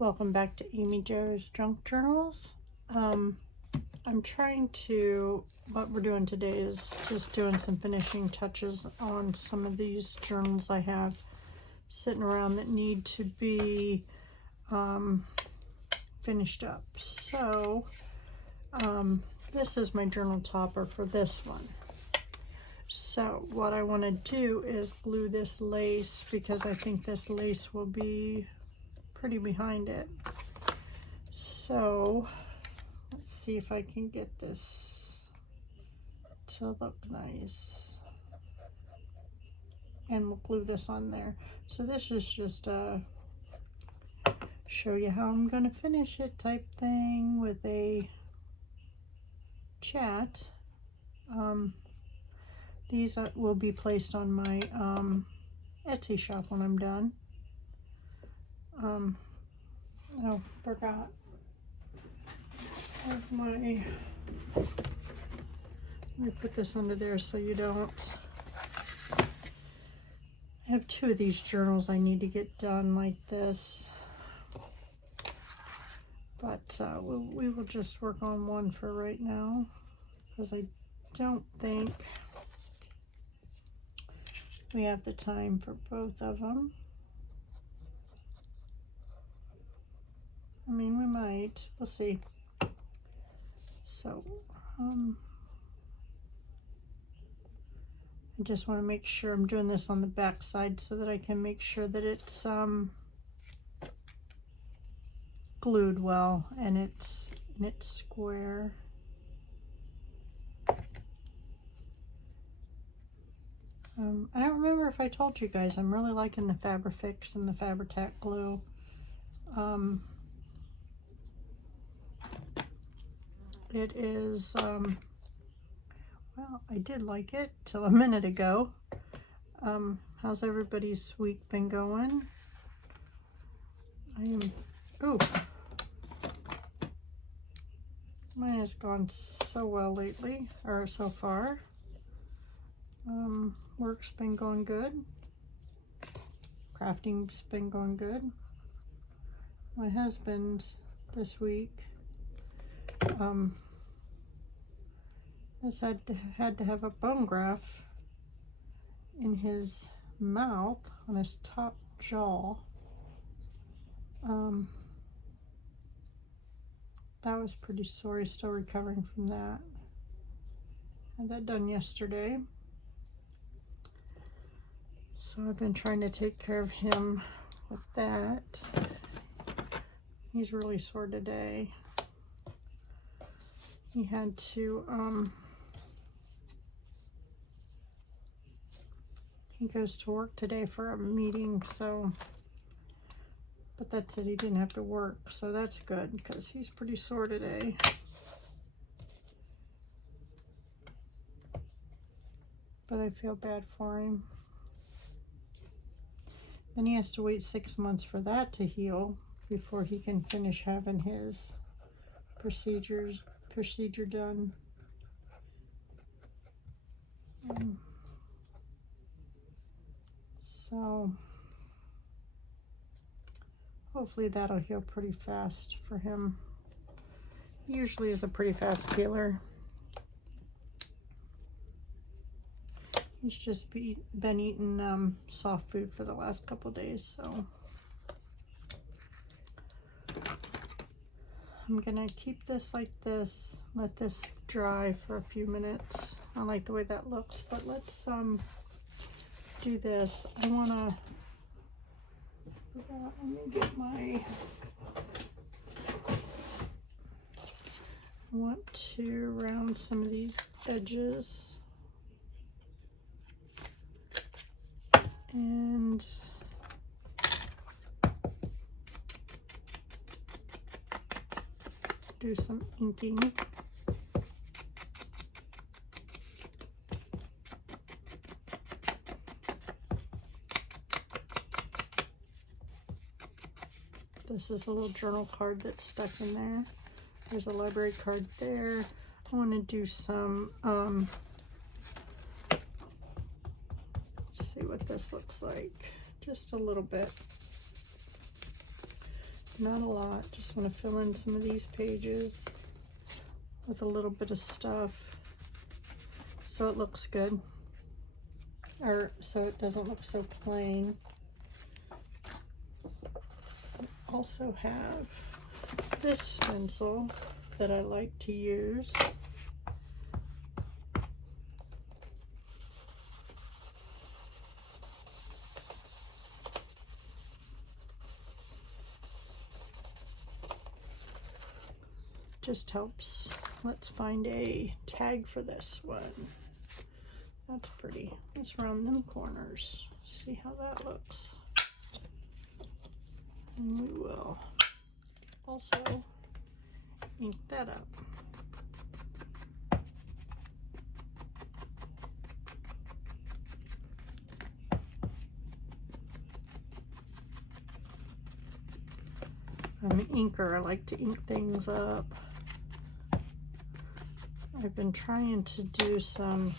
Welcome back to Amy Jo's Junk Journals. I'm trying to, what we're doing today is just doing some finishing touches on some of these journals I have sitting around that need to be finished up. So this is my journal topper for this one. So what I want to do is glue this lace because I think this lace will be pretty behind it. So let's see if I can get this to look nice, and we'll glue this on there. So this is just a show you how I'm going to finish it type thing with a chat. These will be placed on my Etsy shop when I'm done. Oh, forgot. Let me put this under there so you don't. I have two of these journals I need to get done like this, but we will just work on one for right now because I don't think we have the time for both of them. I mean, we might. We'll see. So, I just want to make sure I'm doing this on the back side so that I can make sure that it's glued well and it's square. I don't remember if I told you guys, I'm really liking the Fabrifix and the Fabri-Tac glue. It is, well, I did like it till a minute ago. How's everybody's week been going? Mine has gone so well lately, or so far. Work's been going good. Crafting's been going good. My husband this week has had to have a bone graft in his mouth on his top jaw. That was pretty sore. He's still recovering from that. Had that done yesterday. So I've been trying to take care of him with that. He's really sore today. He had to, he goes to work today for a meeting, so, but that's it, he didn't have to work, so that's good, because he's pretty sore today. But I feel bad for him. Then he has to wait 6 months for that to heal before he can finish having his procedure done. So hopefully that'll heal pretty fast for him. He usually is a pretty fast healer. He's just been eating soft food for the last couple days, so I'm gonna keep this like this, let this dry for a few minutes. I like the way that looks, but let's do this. I want to round some of these edges. And do some inking. This is a little journal card that's stuck in there. There's a library card there. I want to do some see what this looks like, just a little bit. Not a lot. Just want to fill in some of these pages with a little bit of stuff so it looks good, or so it doesn't look so plain. I also have this stencil that I like to use. Just helps. Let's find a tag for this one. That's pretty. Let's round them corners. See how that looks. And we will also ink that up. I'm an inker. I like to ink things up. I've been trying to do some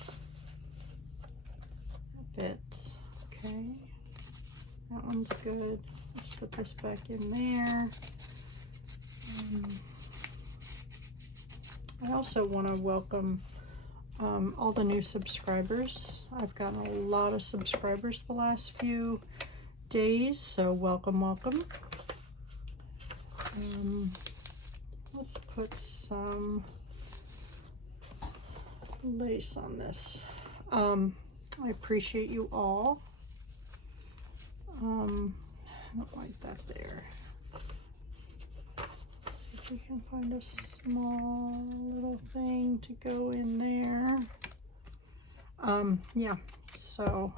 bits. Okay, that one's good. Let's put this back in there. I also want to welcome all the new subscribers. I've gotten a lot of subscribers the last few days, so welcome, welcome. Let's put some lace on this. I appreciate you all. I don't like that there. See if we can find a small little thing to go in there. Yeah, so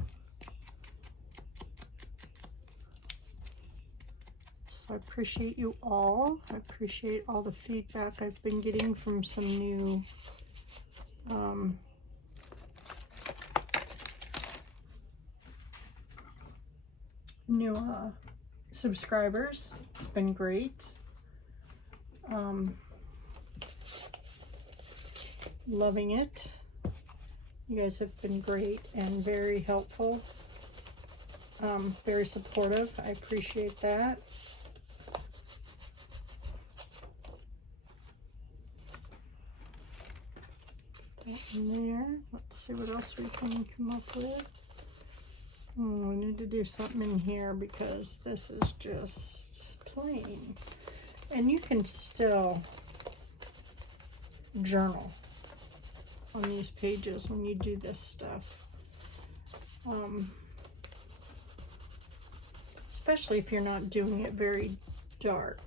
I appreciate you all. I appreciate all the feedback I've been getting from some new subscribers. It's been great. Loving it. You guys have been great and very helpful. Very supportive. I appreciate that. In there. Let's see what else we can come up with. We need to do something in here because this is just plain. And you can still journal on these pages when you do this stuff. Especially if you're not doing it very dark.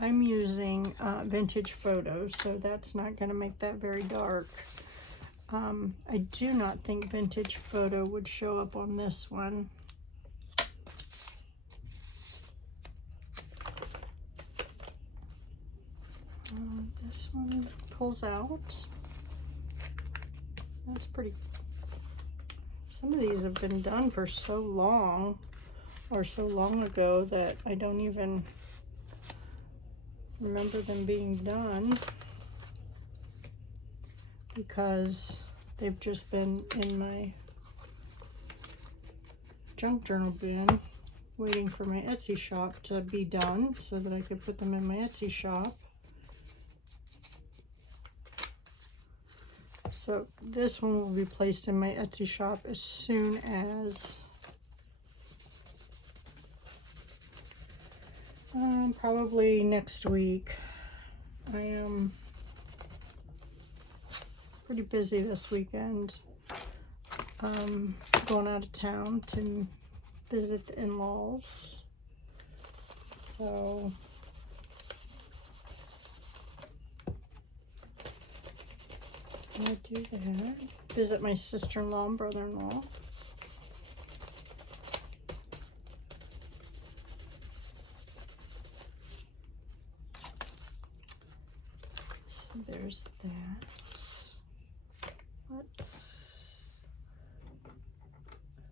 I'm using vintage photos, so that's not going to make that very dark. I do not think vintage photo would show up on this one. This one pulls out. That's pretty. Some of these have been done for so long, or so long ago, that I don't even remember them being done, because they've just been in my junk journal bin waiting for my Etsy shop to be done so that I could put them in my Etsy shop. So this one will be placed in my Etsy shop as soon as probably next week. I am pretty busy this weekend. Going out of town to visit the in-laws. So I do that. Visit my sister-in-law and brother-in-law. So there's that. Let's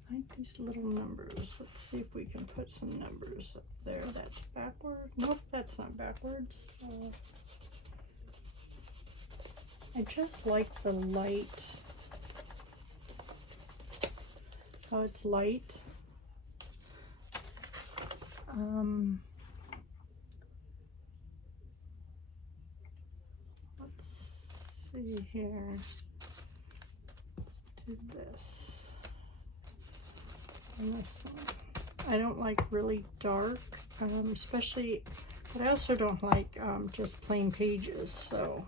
find these little numbers. Let's see if we can put some numbers up there. That's backward. Nope, that's not backwards. I just like the light. How it's light. see here. Let's do this. And this one. I don't like really dark, especially, but I also don't like just plain pages, so.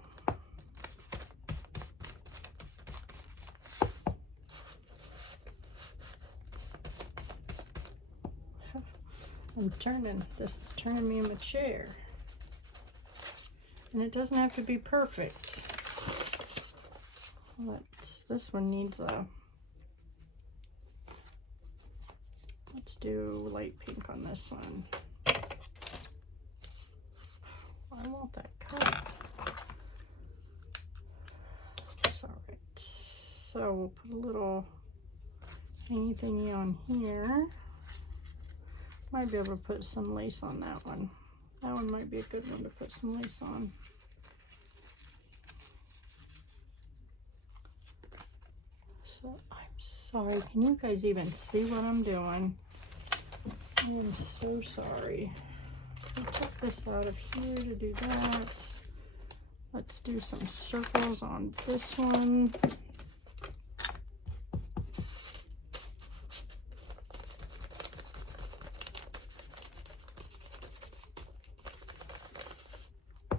This is turning me in my chair. And it doesn't have to be perfect. This one needs a, let's do light pink on this one. I want that cut. It's all right. So we'll put a little thingy thingy on here. Might be able to put some lace on that one. That one might be a good one to put some lace on. So I'm sorry. Can you guys even see what I'm doing? I am so sorry. I took this out of here to do that. Let's do some circles on this one.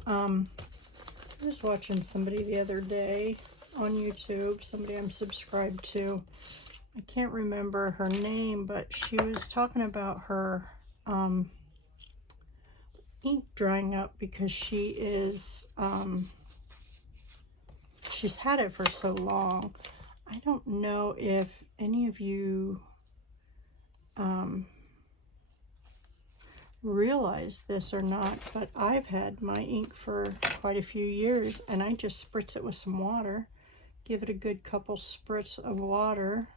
I was watching somebody the other day on YouTube, somebody I'm subscribed to. I can't remember her name, but she was talking about her ink drying up because she is, she's had it for so long. I don't know if any of you realize this or not, but I've had my ink for quite a few years, and I just spritz it with some water, give it a good couple spritz of water,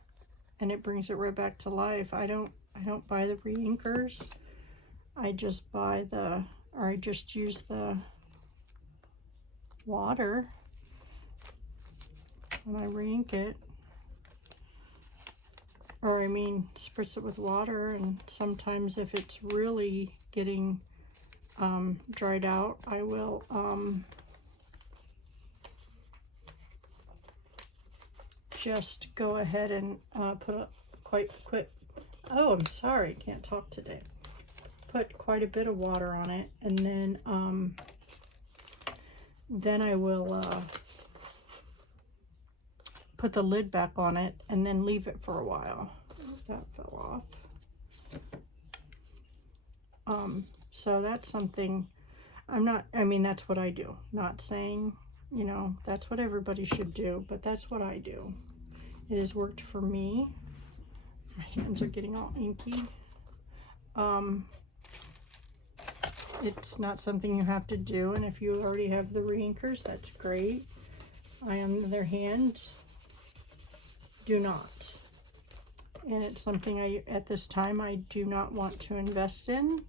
and it brings it right back to life. I don't buy the re-inkers. I just I just use the water when I re-ink it. Or I mean, spritz it with water, and sometimes if it's really getting dried out, I will just go ahead and put oh, I'm sorry, can't talk today. Put quite a bit of water on it, and then I will put the lid back on it and then leave it for a while. That fell off. So that's something that's what I do. Not saying, you know, that's what everybody should do, but that's what I do. It has worked for me. My hands are getting all inky. It's not something you have to do, and if you already have the re-inkers, that's great. I, on the other hand, do not. And it's something at this time, I do not want to invest in.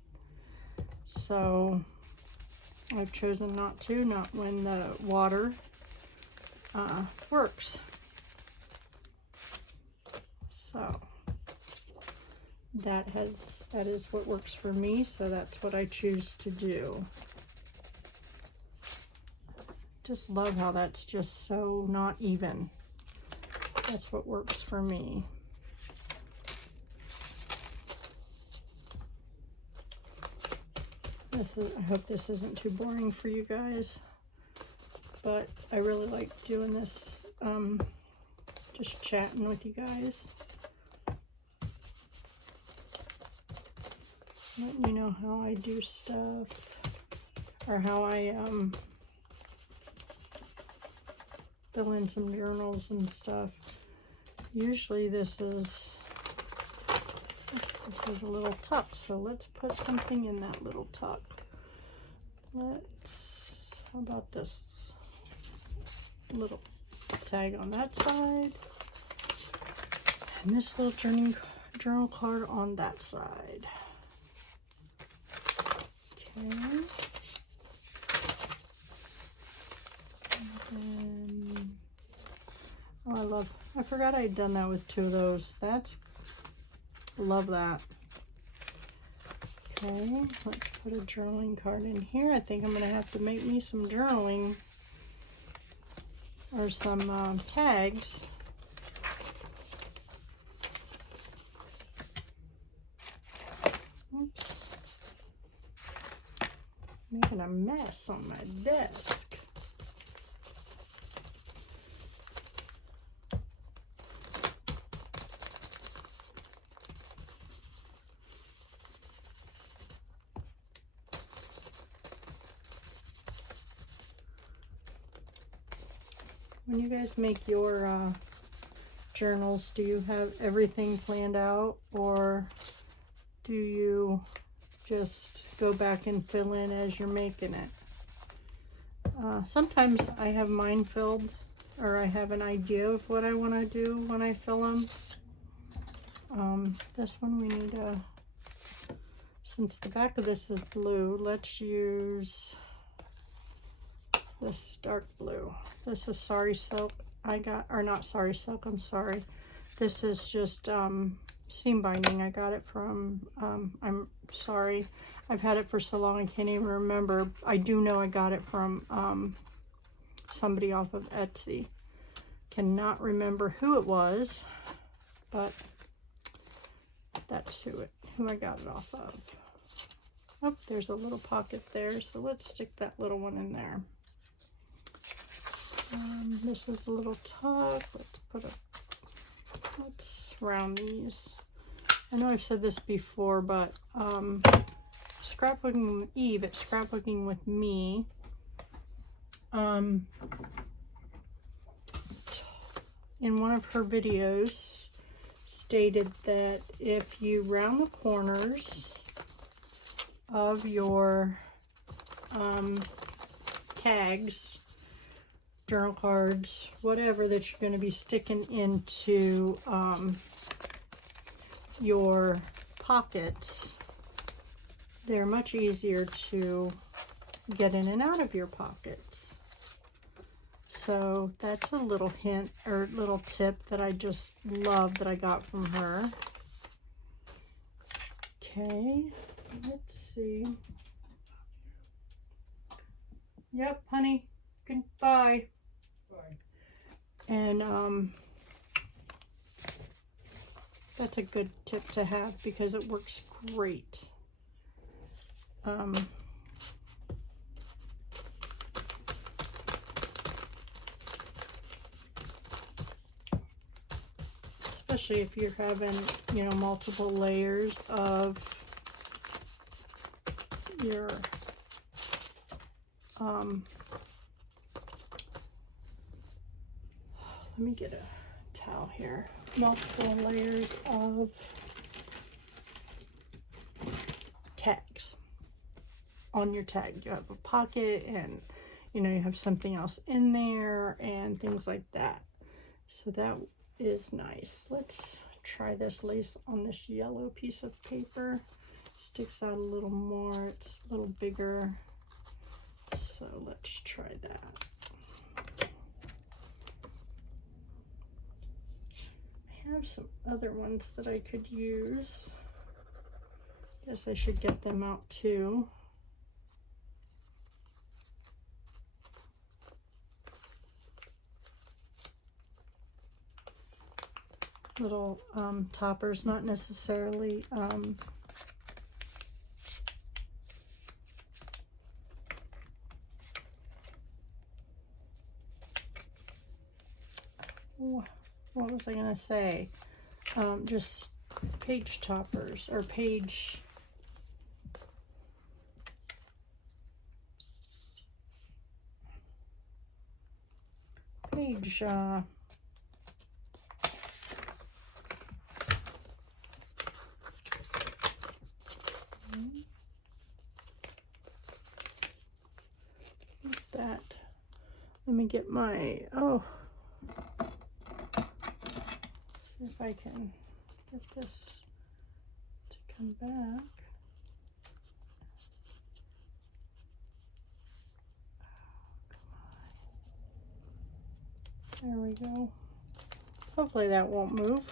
So I've chosen not when the water works. So that is what works for me, so that's what I choose to do. Just love how that's just so not even. That's what works for me. I hope this isn't too boring for you guys, but I really like doing this, just chatting with you guys, letting you know how I do stuff, or how I fill in some journals and stuff. Usually this is a little tuck, so let's put something in that little tuck. How about this little tag on that side, and this little journal card on that side. Okay. And then, oh, I forgot I had done that with 2 of those. Love that. Okay, let's put a journaling card in here. I think I'm going to have to make me some journaling or some tags. Oops. Making a mess on my desk. When you guys make your journals, do you have everything planned out, or do you just go back and fill in as you're making it? Sometimes I have mine filled, or I have an idea of what I want to do when I fill them. This one we need a, since the back of this is blue, let's use this dark blue. This is Sari Silk I got, or not Sari Silk, I'm sorry. This is just seam binding. I got it from, I'm sorry, I've had it for so long I can't even remember. I do know I got it from somebody off of Etsy. Cannot remember who it was, but that's who I got it off of. Oh, there's a little pocket there, so let's stick that little one in there. This is a little tuck. Let's round these. I know I've said this before, but Scrapbooking with Eve at Scrapbooking with Me, in one of her videos stated that if you round the corners of your tags, journal cards, whatever that you're going to be sticking into your pockets, they're much easier to get in and out of your pockets. So that's a little hint or little tip that I just love that I got from her. Okay, let's see. Yep, honey. Goodbye. And that's a good tip to have because it works great. Especially if you're having, you know, multiple layers of your let me get a towel here. Multiple layers of tags on your tag. You have a pocket and, you know, you have something else in there and things like that. So that is nice. Let's try this lace on this yellow piece of paper. Sticks out a little more. It's a little bigger. So let's try that. I have some other ones that I could use. Guess I should get them out too. Little toppers, not necessarily what was I gonna say? Just page toppers or page that. Let me get my, see if I can get this to come back. There we go. Hopefully that won't move.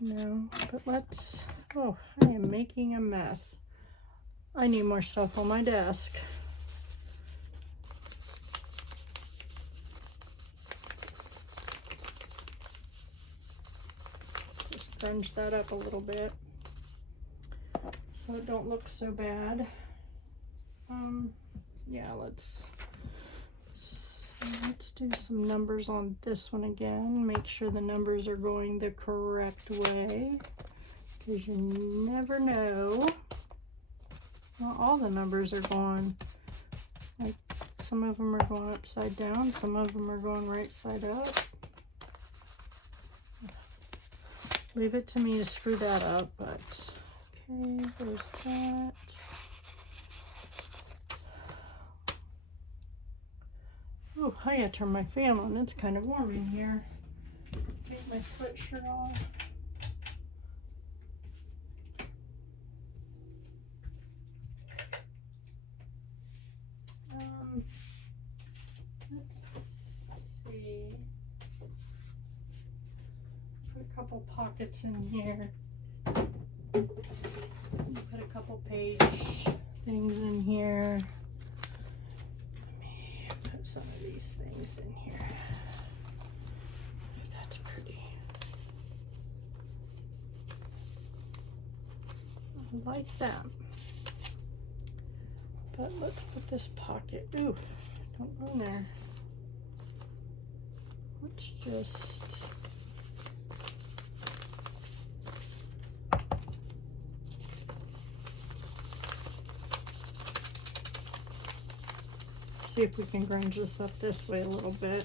No, but let's, oh, I am making a mess. I need more stuff on my desk. grunge that up a little bit so it don't look so bad. Yeah, let's do some numbers on this one again. Make sure the numbers are going the correct way, because you never know. Well, all the numbers are going, like, some of them are going upside down, some of them are going right side up. Leave it to me to screw that up, but okay, there's that. Oh, I gotta turn my fan on. It's kind of warm in here. Take my sweatshirt off. Let's see. Put a couple pockets in here. Put a couple page things in here. Let me put some of these things in here. Oh, that's pretty. I like that. But let's put this pocket. Ooh, don't go in there. Let's just see if we can grunge this up this way a little bit.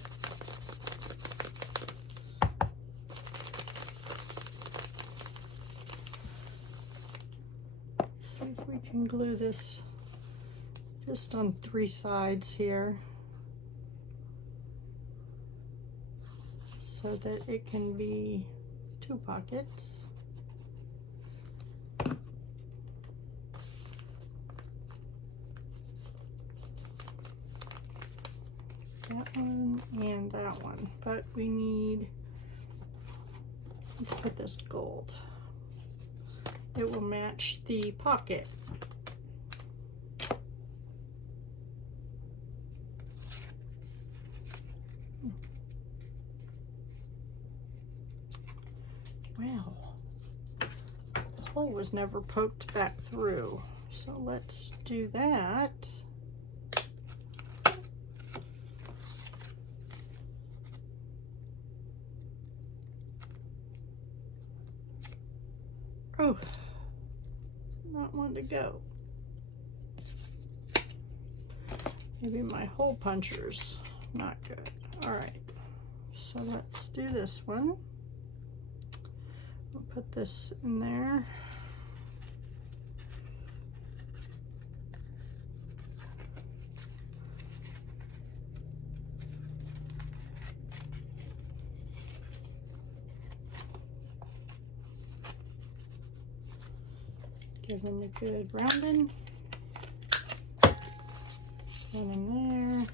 See if we can glue this just on 3 sides here so that it can be 2 pockets. That one and that one, but we need, let's put this gold. It will match the pocket. Well, the hole was never poked back through, so let's do that. Oh, not one to go. Maybe my hole puncher's not good. All right, so let's do this one. We'll put this in there. Give them a good rounding. One in there.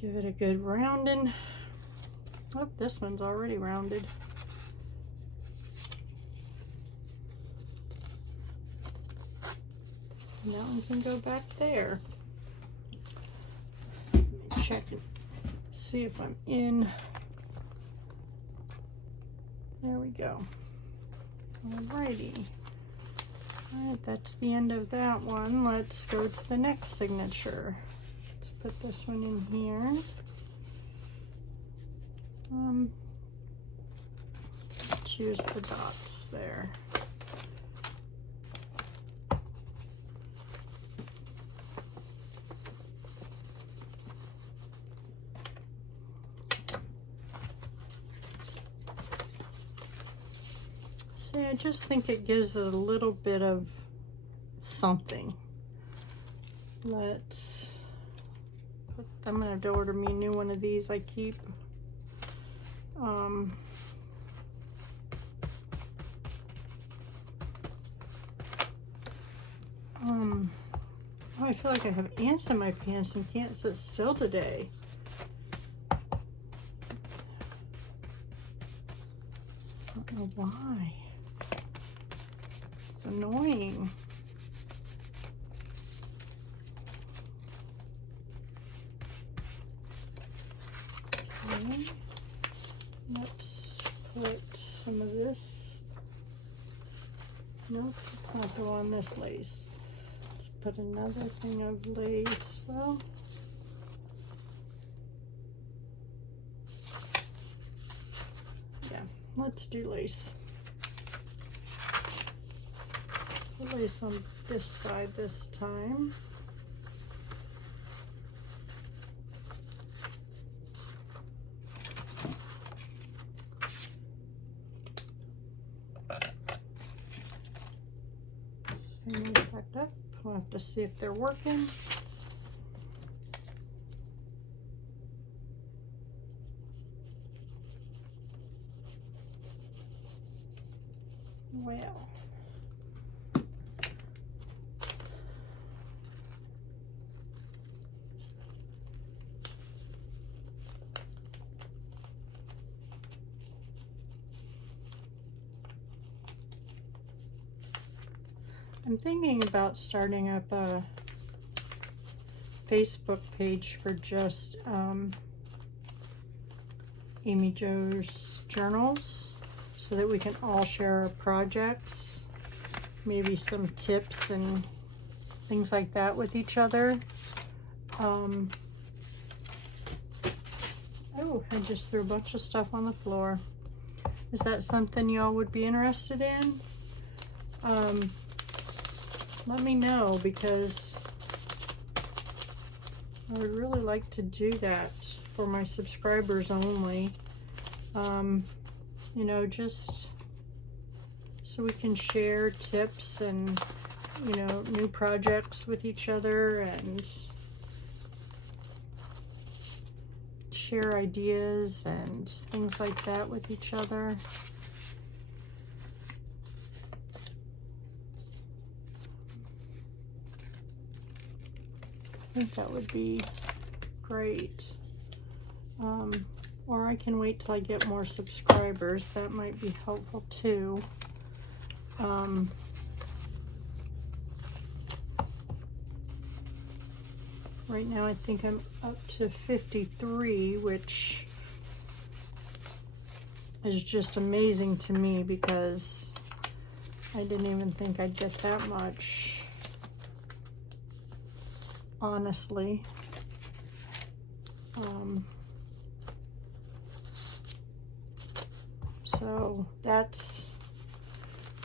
Give it a good rounding. Oh, this one's already rounded. And that one can go back there. Let me check and see if I'm in. There we go. Alrighty. Alright, that's the end of that one. Let's go to the next signature. Let's put this one in here. Let's use the dots there. See, I just think it gives it a little bit of something. Let's put, I'm gonna have to order me a new one of these I keep. Oh, I feel like I have ants in my pants and can't sit still today. I don't know why. It's annoying. Okay. Let's put Nope, it's not the one, this lace. Let's put another thing of lace. Well, yeah, let's do lace. Put lace on this side this time. Back up. We'll have to see if they're working. Well, I'm thinking about starting up a Facebook page for just Amy Jo's journals, so that we can all share our projects, maybe some tips and things like that with each other. Oh, I just threw a bunch of stuff on the floor. Is that something y'all would be interested in? Let me know, because I would really like to do that for my subscribers only. You know, just so we can share tips and, you know, new projects with each other and share ideas and things like that with each other. I think that would be great. Or I can wait till I get more subscribers. That might be helpful too. Right now I think I'm up to 53, which is just amazing to me, because I didn't even think I'd get that much, honestly. So that's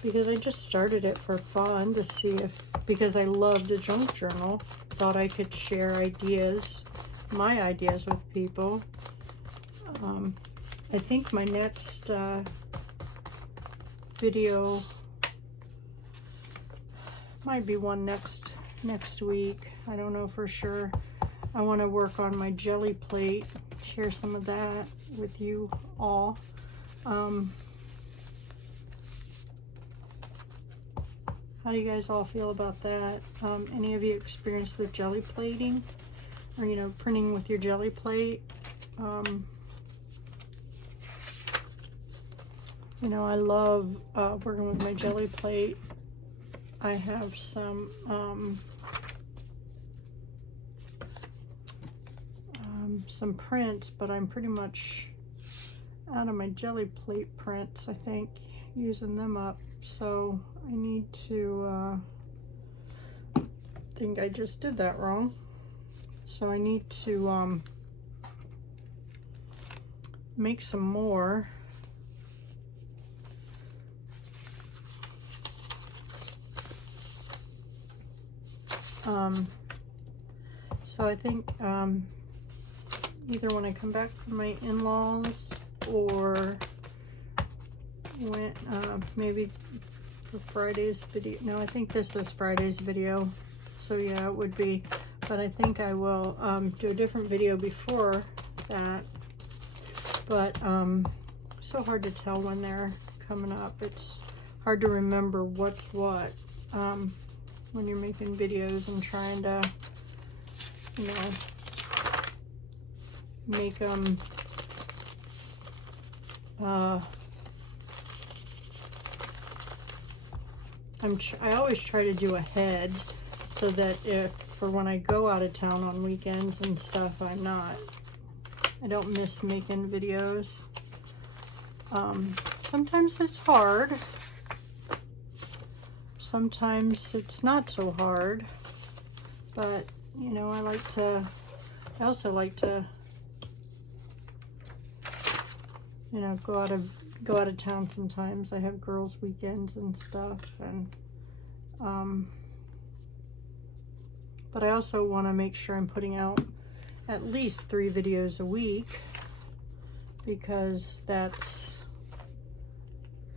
because I just started it for fun, to see if, because I loved a junk journal, thought I could share ideas, my ideas with people. I think my next video might be one next week. I don't know for sure. I want to work on my jelly plate, share some of that with you all. How do you guys all feel about that? Any of you experienced the jelly plating, or, you know, printing with your jelly plate? You know, I love working with my jelly plate. I have some prints, but I'm pretty much out of my jelly plate prints, I think, using them up. So I need to, I think I just did that wrong. So I need to make some more. So I think either when I come back from my in-laws, or when maybe for Friday's video. No, I think this is Friday's video, so yeah, it would be. But I think I will do a different video before that. But so hard to tell when they're coming up. It's hard to remember what's what when you're making videos and trying to, you know, make them I always try to do ahead, so that if for when I go out of town on weekends and stuff, I don't miss making videos. Sometimes it's hard. sometimes it's not so hard, but you know, I also like to, you know, go out of town sometimes. I have girls' weekends and stuff, and but I also want to make sure I'm putting out at least 3 videos a week, because that's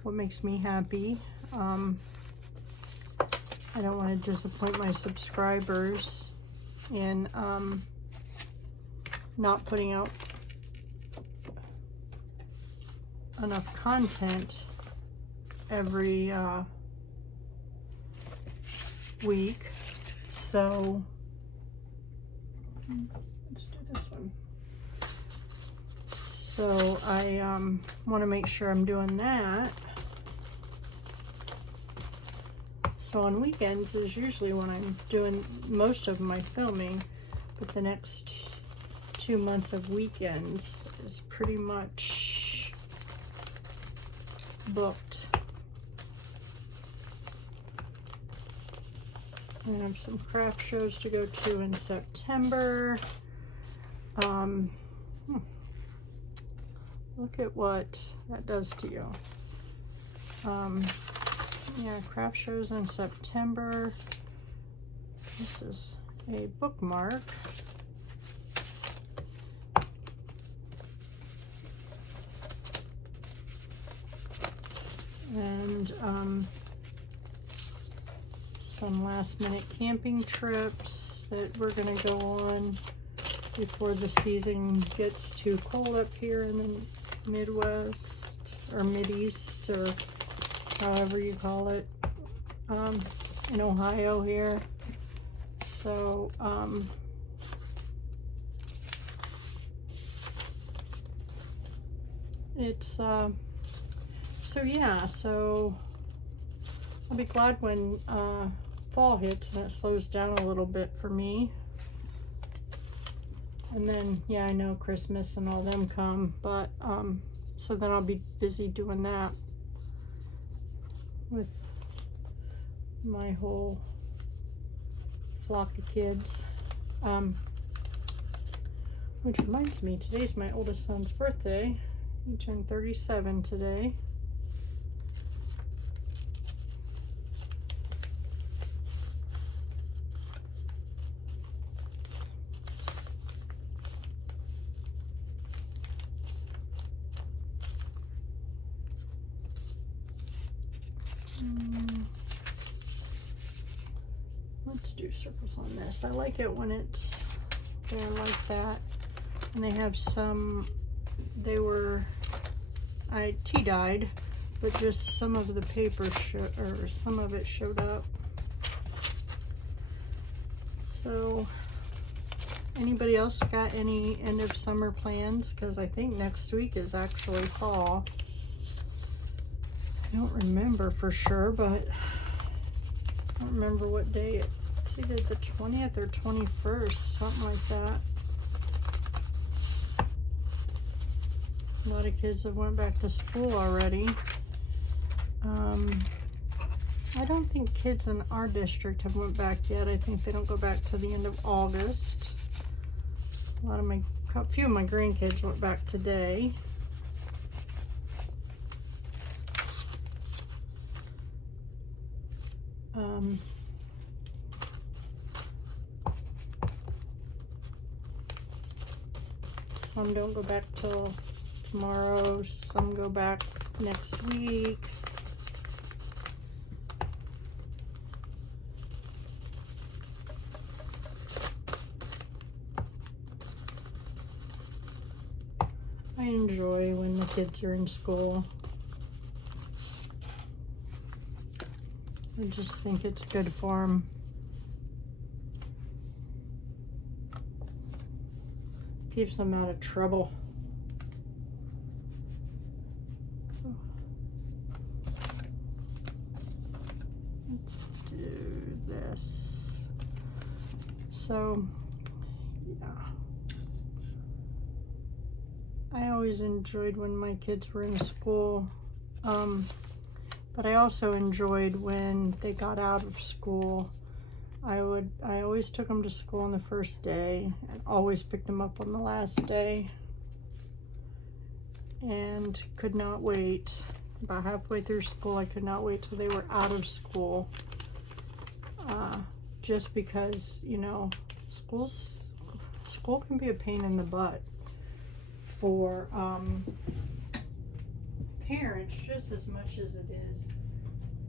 what makes me happy. I don't want to disappoint my subscribers in not putting out enough content every week. So let's do this one. So I want to make sure I'm doing that. So on weekends is usually when I'm doing most of my filming, but the next 2 months of weekends is pretty much booked. I have some craft shows to go to in September. Look at what that does to you. Yeah, craft shows in September. This is a bookmark. And some last minute camping trips that we're gonna go on before the season gets too cold up here in the Midwest or Mideast, or however you call it, in Ohio here. So it's so yeah, so I'll be glad when fall hits and it slows down a little bit for me. And then, yeah, I know Christmas and all them come, but so then I'll be busy doing that with my whole flock of kids. Which reminds me, today's my oldest son's birthday. He turned 37 today. Let's do circles on this. I like it when it's there like that. And they have some, I tea-dyed, but just some of the paper some of it showed up. So anybody else got any end of summer plans? Because I think next week is actually fall. I don't remember for sure, but I don't remember what day it's either the 20th or 21st, something like that. A lot of kids have went back to school already. I don't think kids in our district have went back yet. I think they don't go back to the end of August. A few of my grandkids went back today. Some don't go back till tomorrow, some go back next week. I enjoy when the kids are in school. I just think it's good for them. Keeps them out of trouble. Let's do this. So, yeah. I always enjoyed when my kids were in school. But But I also enjoyed when they got out of school. I always took them to school on the first day and always picked them up on the last day. And could not wait. About halfway through school, I could not wait till they were out of school. Just because, you know, school can be a pain in the butt for parents just as much as it is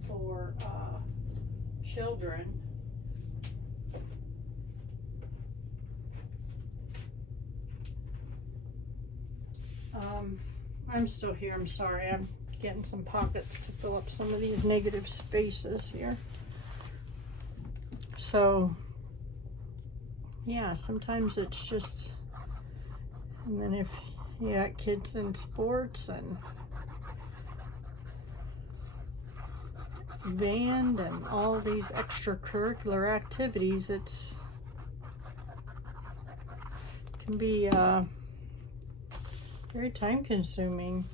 for children. I'm still here. I'm sorry. I'm getting some pockets to fill up some of these negative spaces here. So, yeah, sometimes it's just, and then if you got kids in sports and band and all these extracurricular activities, it can be very time consuming.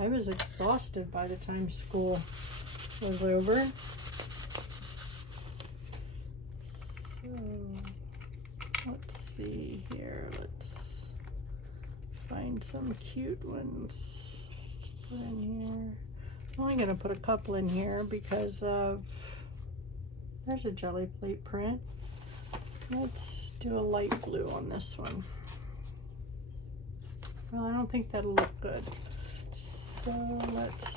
I was exhausted by the time school was over. So, let's see here. Let's find some cute ones to put in here. I'm only going to put a couple in here because of, there's a jelly plate print. Let's do a light blue on this one. Well, I don't think that'll look good. So let's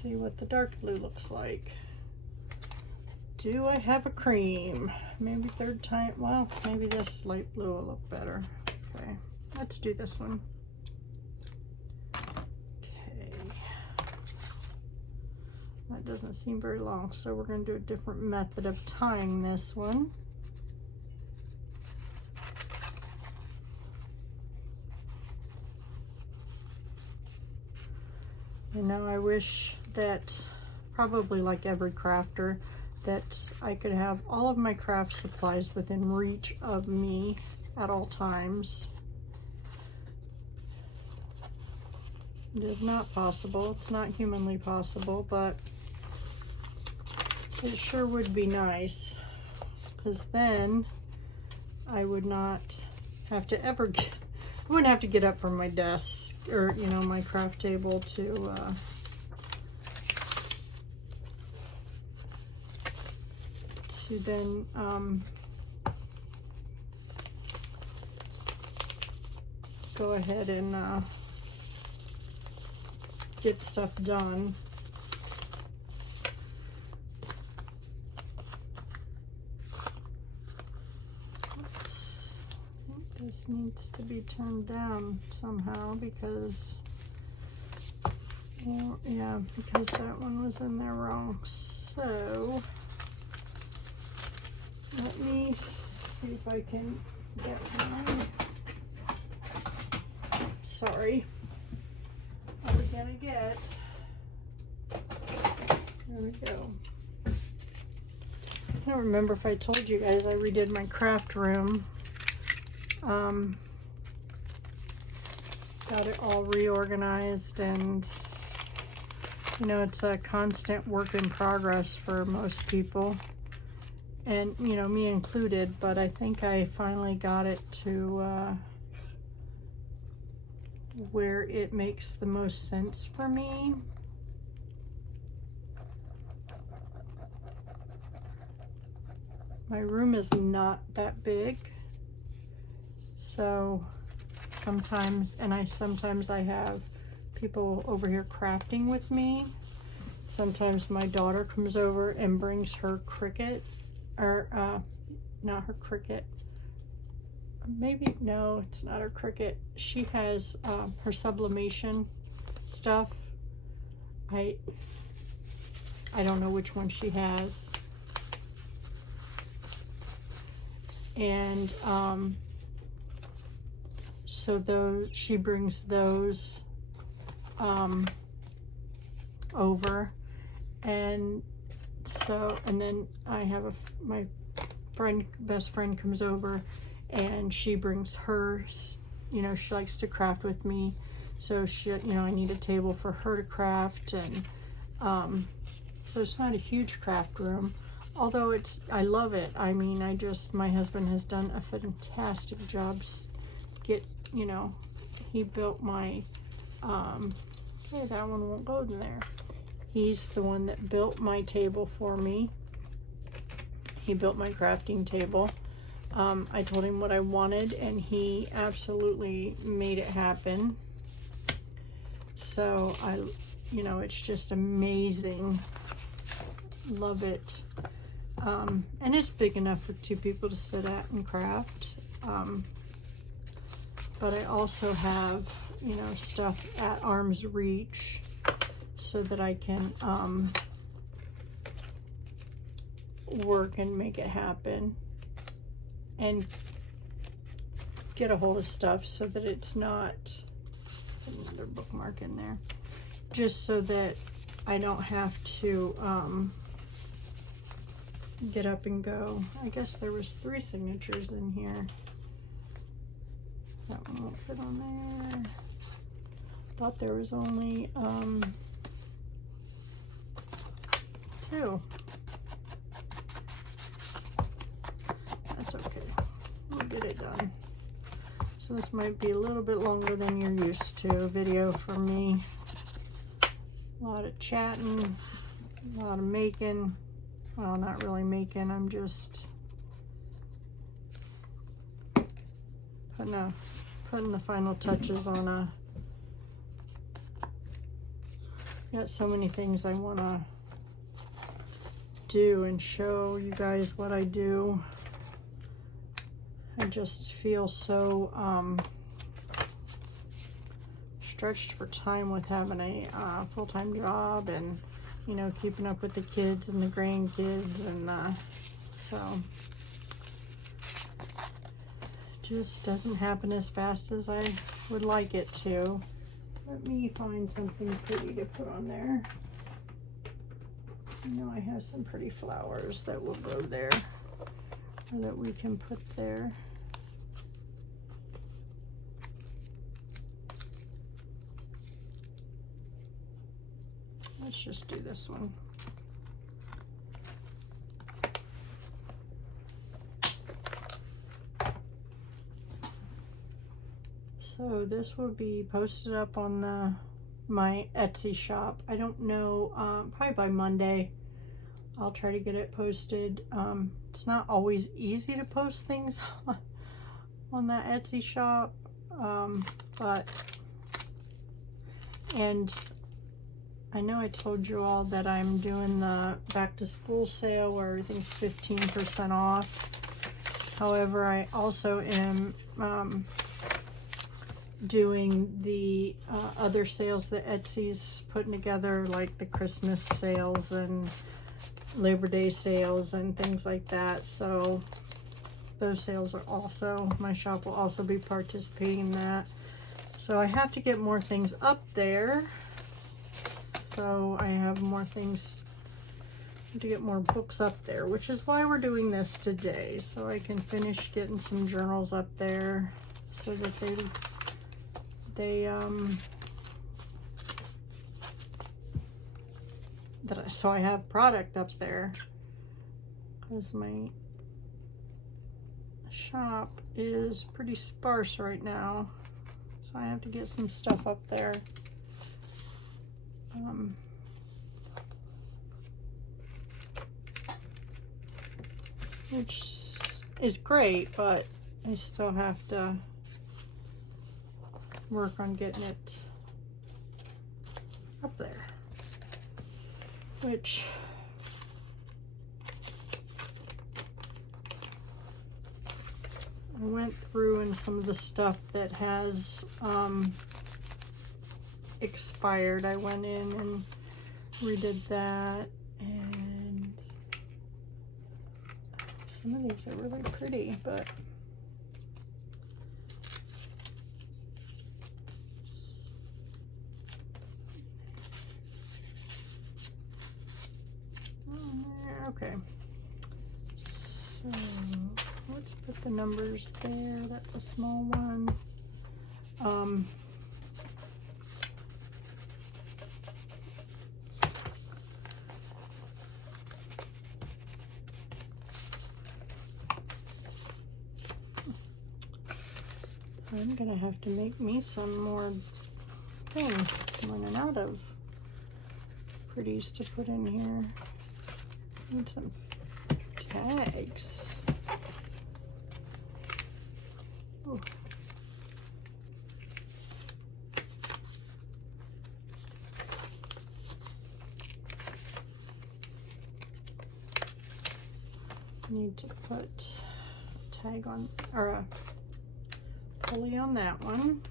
see what the dark blue looks like. Do I have a cream? Maybe third time. Well, maybe this light blue will look better. Okay, let's do this one. Okay. That doesn't seem very long, so we're going to do a different method of tying this one. You know, I wish that, probably like every crafter, that I could have all of my craft supplies within reach of me at all times. It is not possible. It's not humanly possible, but it sure would be nice, because then I would not have to ever get, I wouldn't have to get up from my desk or, you know, my craft table to then go ahead and get stuff done. Oops. I think this needs to be turned down somehow because, well, yeah, because that one was in there wrong. So let me see if I can get mine. Sorry. What are we gonna get? There we go. I don't remember if I told you guys I redid my craft room. Got it all reorganized, and you know, it's a constant work in progress for most people, and you know, me included, but I think I finally got it to where it makes the most sense for me. My room is not that big, so sometimes I have people over here crafting with me. Sometimes my daughter comes over and brings her Cricut, or not her Cricut, maybe, no, it's not her Cricut. She has her sublimation stuff. I don't know which one she has. And so she brings those over, and so, and then I have my best friend comes over, and she brings hers, you know, she likes to craft with me, So she, you know, I need a table for her to craft, and so it's not a huge craft room, although I love it. I mean, my husband has done a fantastic job. You know, he built my, okay, that one won't go in there. He's the one that built my table for me. He built my crafting table. I told him what I wanted, and he absolutely made it happen. So you know, it's just amazing. Love it. And it's big enough for 2 people to sit at and craft. But I also have, you know, stuff at arm's reach so that I can work and make it happen and get a hold of stuff so that it's not, another bookmark in there, just so that I don't have to get up and go. I guess there was 3 signatures in here. That one won't fit on there. Thought there was only 2. That's okay. We'll get it done. So this might be a little bit longer than you're used to. Video for me. A lot of chatting, a lot of making. Well, not really making. I'm just putting the final touches on got so many things I want to do and show you guys what I do. I just feel so stretched for time with having a full-time job, and you know, keeping up with the kids and the grandkids, and so just doesn't happen as fast as I would like it to. Let me find something pretty to put on there. I know I have some pretty flowers that will go there, or that we can put there. Let's just do this one. So this will be posted up on my Etsy shop. I don't know, probably by Monday. I'll try to get it posted. It's not always easy to post things on that Etsy shop, and I know I told you all that I'm doing the back to school sale where everything's 15% off. However, I also am doing the other sales that Etsy's putting together, like the Christmas sales and Labor Day sales and things like that. So those sales are also, my shop will also be participating in that. So I have to get more things up there. So I have more things to get, more books up there, which is why we're doing this today, so I can finish getting some journals up there so that so I have product up there, because my shop is pretty sparse right now, so I have to get some stuff up there. Which is great, but I still have to work on getting it up there, which I went through, and some of the stuff that has expired, I went in and redid that, and some of these are really pretty, but okay, so let's put the numbers there. That's a small one. I'm gonna have to make me some more things. I'm running out of pretties to put in here. Need some tags. Ooh. Need to put a tag on, or a pulley on that one.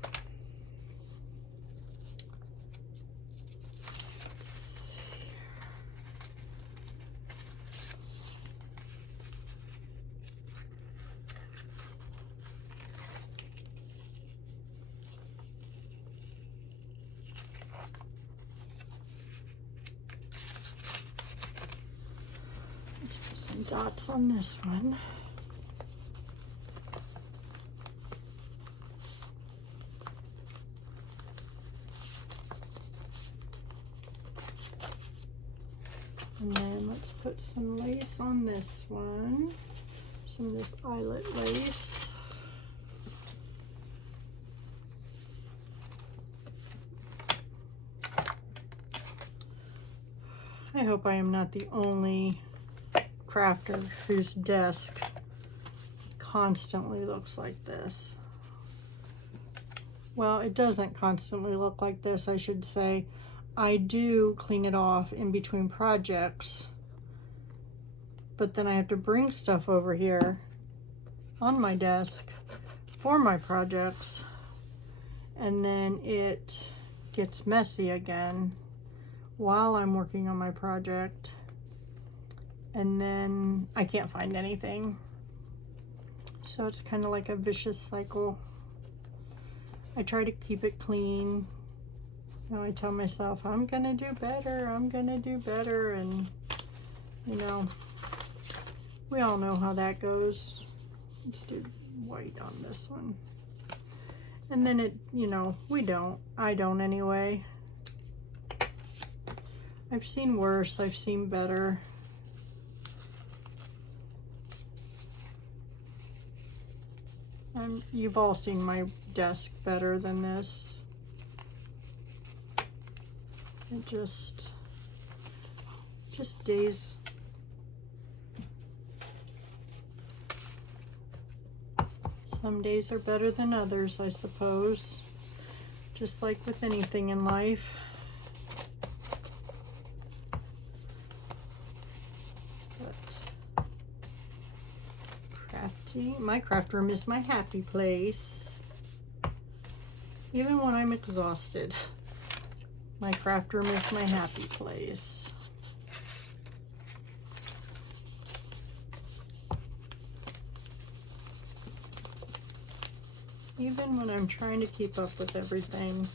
Let's put some dots on this one. And then let's put some lace on this one. Some of this eyelet lace. I hope I am not the only crafter whose desk constantly looks like this. Well, it doesn't constantly look like this, I should say. I do clean it off in between projects, but then I have to bring stuff over here on my desk for my projects, and then it gets messy again while I'm working on my project, and then I can't find anything. So it's kind of like a vicious cycle. I try to keep it clean. You know, I tell myself, I'm gonna do better, I'm gonna do better, and you know, we all know how that goes. Let's do white on this one. And then it, you know, I don't anyway. I've seen worse, I've seen better. You've all seen my desk better than this. It just days. Some days are better than others, I suppose. Just like with anything in life. But crafty. My craft room is my happy place. Even when I'm exhausted. My craft room is my happy place. Even when I'm trying to keep up with everything,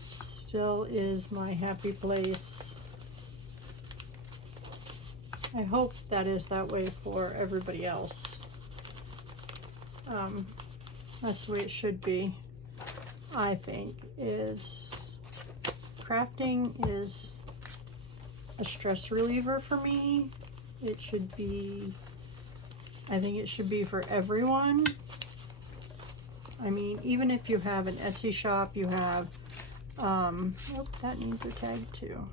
still is my happy place. I hope that is that way for everybody else. That's the way it should be, I think, is crafting is a stress reliever for me. It should be, I think it should be for everyone. I mean, even if you have an Etsy shop, you have, oh, that needs a tag too.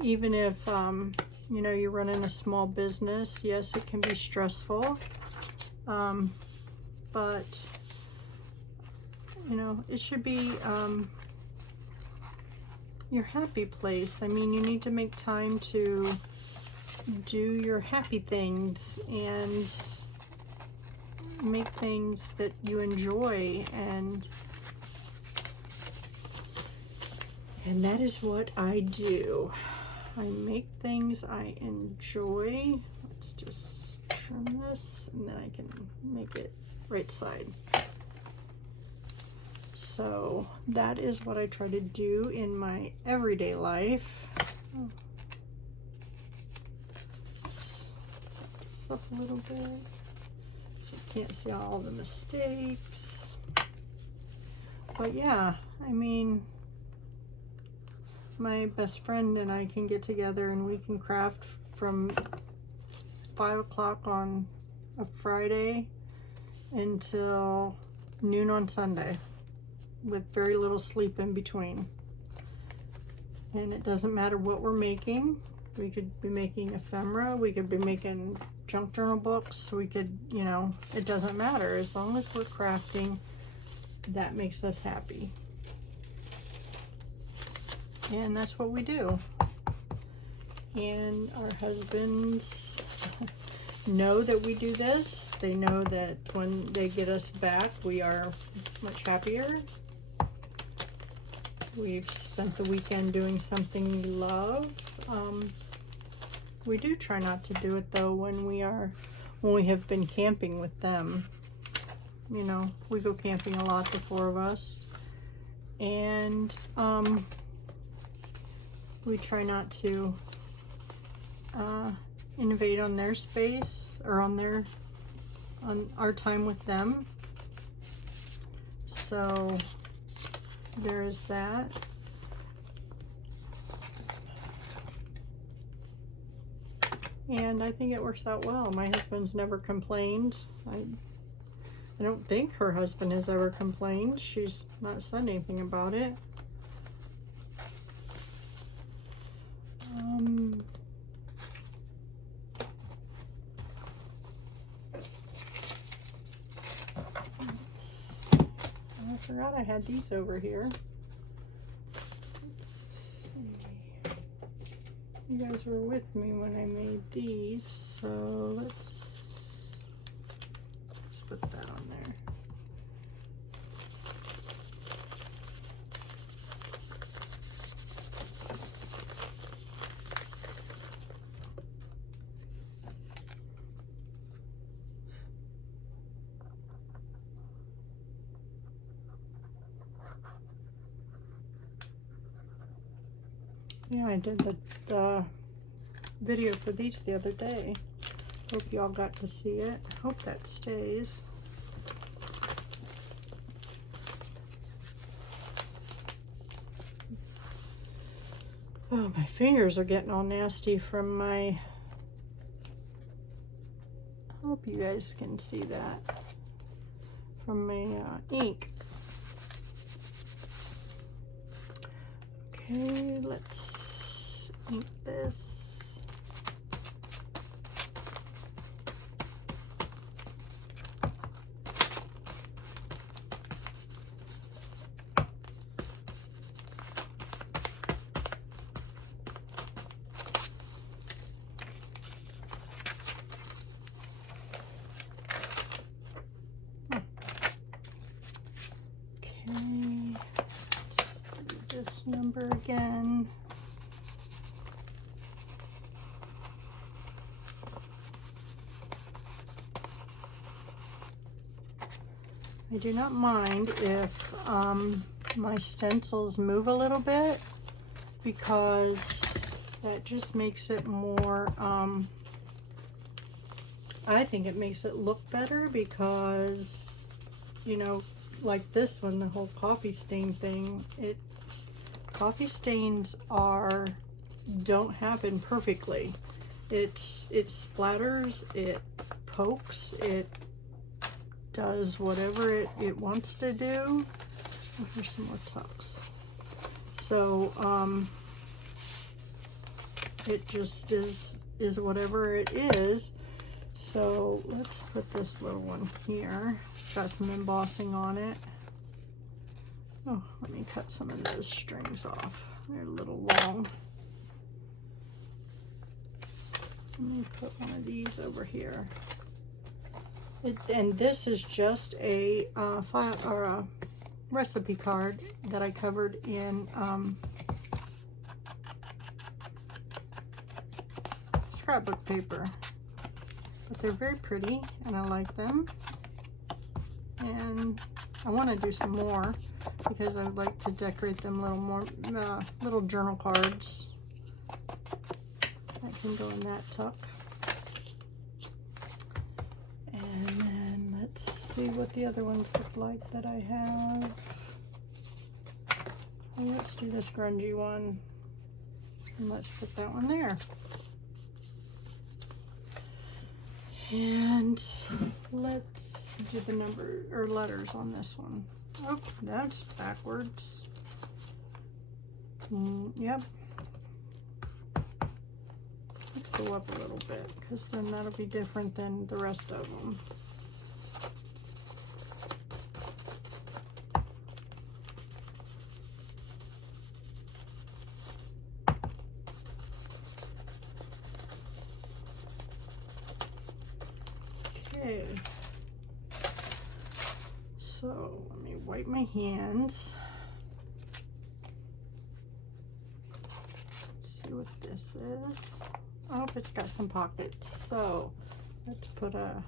Even if, you know, you're running a small business, yes, it can be stressful. But, you know, it should be, your happy place. I mean, you need to make time to do your happy things and make things that you enjoy, and that is what I do. I make things I enjoy. Let's just trim this, and then I can make it right side. So that is what I try to do in my everyday life. Oh. This up a little bit so you can't see all the mistakes. But yeah, I mean, my best friend and I can get together and we can craft from 5 o'clock on a Friday until noon on Sunday, with very little sleep in between. And it doesn't matter what we're making. We could be making ephemera, we could be making junk journal books, we could, you know, it doesn't matter. As long as we're crafting, that makes us happy. And that's what we do. And our husbands know that we do this. They know that when they get us back, we are much happier. We've spent the weekend doing something we love. We do try not to do it though when we have been camping with them. You know, we go camping a lot, the four of us, and we try not to invade on their space or on our time with them. So there is that. And I think it works out well. My husband's never complained. I don't think her husband has ever complained. She's not said anything about it. I forgot I had these over here. You guys were with me when I made these, so let's put that on there. Yeah, I did the video for these the other day. Hope y'all got to see it. Hope that stays. Oh, my fingers are getting all nasty from my... I hope you guys can see that. From my ink. Okay, let's ink this. This number again. I do not mind if my stencils move a little bit, because that just makes it more, I think it makes it look better, because, you know, like this one, the whole coffee stain thing, coffee stains don't happen perfectly. It splatters, it pokes, it does whatever it wants to do. Oh, here's some more tucks. So it just is whatever it is. So let's put this little one here. It's got some embossing on it. Oh, let me cut some of those strings off. They're a little long. Let me put one of these over here. And this is just a file or a recipe card that I covered in scrapbook paper. But they're very pretty and I like them. And I want to do some more because I would like to decorate them a little more, little journal cards that can go in that tuck. And then let's see what the other ones look like that I have. And let's do this grungy one. And let's put that one there. And let's do the number or letters on this one. Oh, that's backwards. Yep. Let's go up a little bit, because then that'll be different than the rest of them. Okay. So let me wipe my hands. Let's see what this is. Oh, it's got some pockets. So let's put a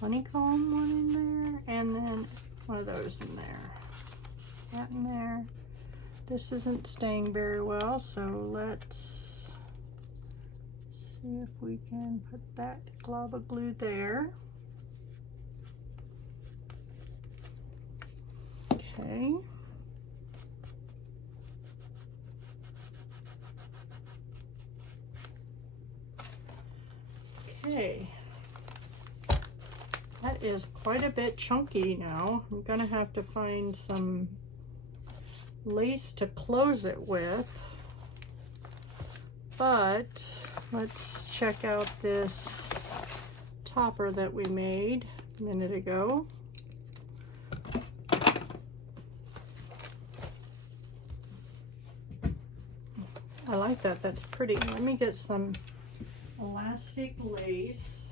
honeycomb one in there, and then one of those in there. That in there. This isn't staying very well, so let's see if we can put that glob of glue there. Okay. Okay. That is quite a bit chunky now. I'm gonna have to find some lace to close it with. But let's check out this topper that we made a minute ago. I like that, that's pretty. Let me get some elastic lace.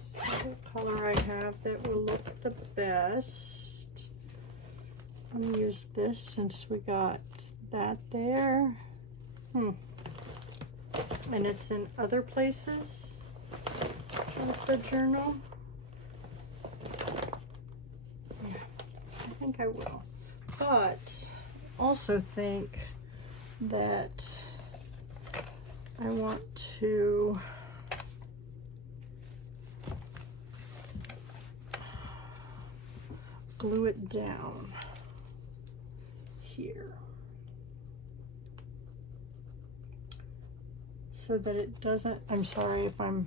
See what color I have that will look the best. Let me use this since we got that there. And it's in other places with the journal. Yeah, I think I will. But also think that I want to glue it down here so that it doesn't, I'm sorry if I'm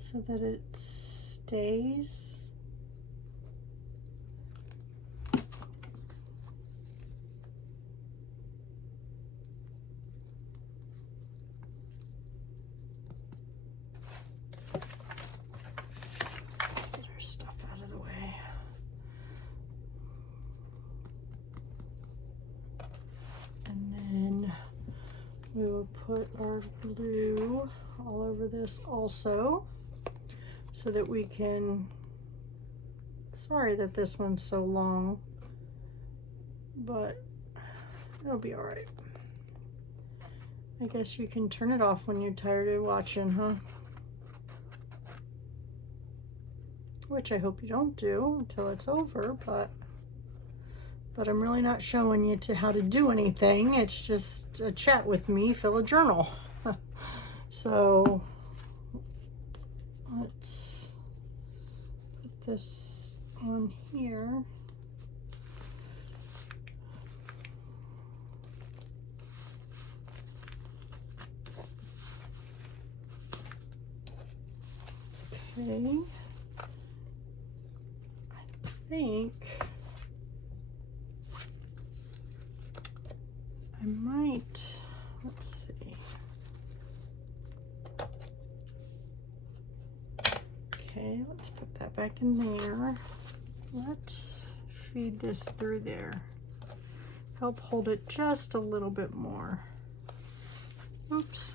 so that it stays. Get our stuff out of the way. And then we will put our glue all over this also, so that we can, sorry that this one's so long, but it'll be all right. I guess you can turn it off when you're tired of watching, huh? Which I hope you don't do until it's over, but I'm really not showing you how to do anything. It's just a chat with me, fill a journal. So let's put this on here. Okay. I think I might, let's see. Okay, let's put that back in there. Let's feed this through there. Help hold it just a little bit more. Oops.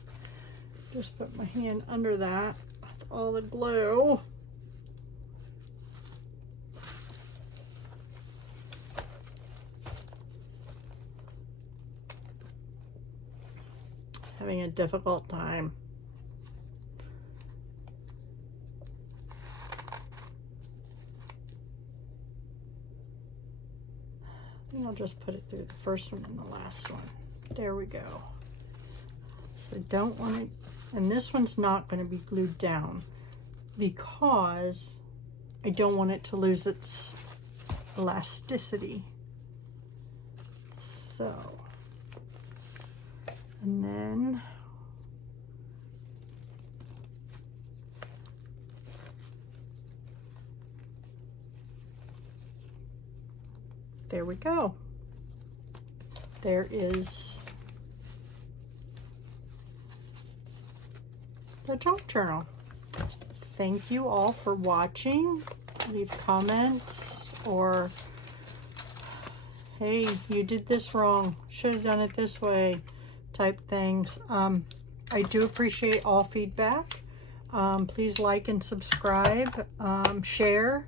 Just put my hand under that with all the glue. Having a difficult time. I think I'll just put it through the first one and the last one. There we go. So don't want it, and this one's not going to be glued down because I don't want it to lose its elasticity. So And then there we go. There is the junk journal. Thank you all for watching. Leave comments or, hey, you did this wrong, should have done it this way type things. I do appreciate all feedback. Please like and subscribe, share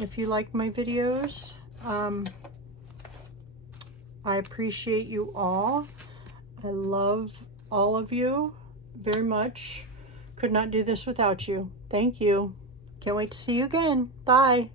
if you like my videos. I appreciate you all. I love all of you very much. Could not do this without you. Thank you. Can't wait to see you again. Bye.